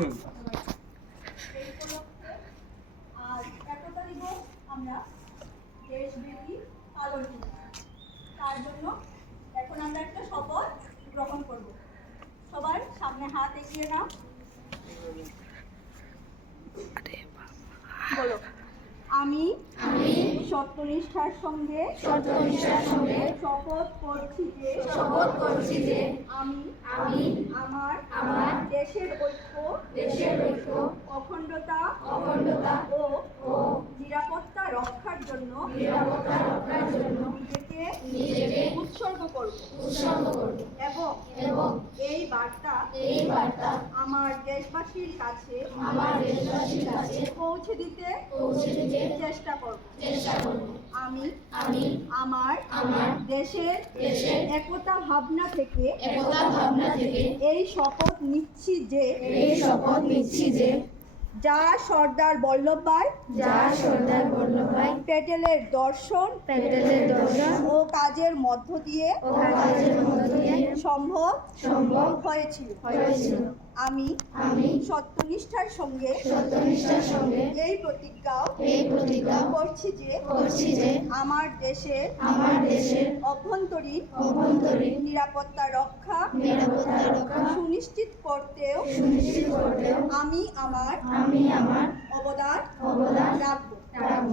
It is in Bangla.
এই উপলক্ষে আজ ১১ দিবস আমরা দেশব্যাপী পালন করি। তার জন্য এখন আমরা একটা শপথ গ্রহণ করব। সবার সামনে হাত এগিয়ে নাও, বলো আমি সত্যনিষ্ঠার সঙ্গে শপথ করছি যে আমি আমার দেশের ঐক্য অখণ্ডতা ও নিরাপত্তা রক্ষার জন্য নিজেকে উৎসর্গ করব এবং এই বার্তা আমার দেশবাসীর কাছে পৌঁছে দিতে চেষ্টা করব। আমি আমার দেশের একতা ভাবনা থেকে এই শপথ নিচ্ছি যে যা সর্দার বল্লভভাই প্যাটেলের দর্শন ও কাজের মধ্য দিয়ে সম্ভব হয়েছিল। আমি সত্যনিষ্ঠার সঙ্গে এই প্রতিজ্ঞা করছি যে আমার দেশের অভ্যন্তরীণ নিরাপত্তা রক্ষা সুনিশ্চিত করতেও আমি আমার অবদান রাখব।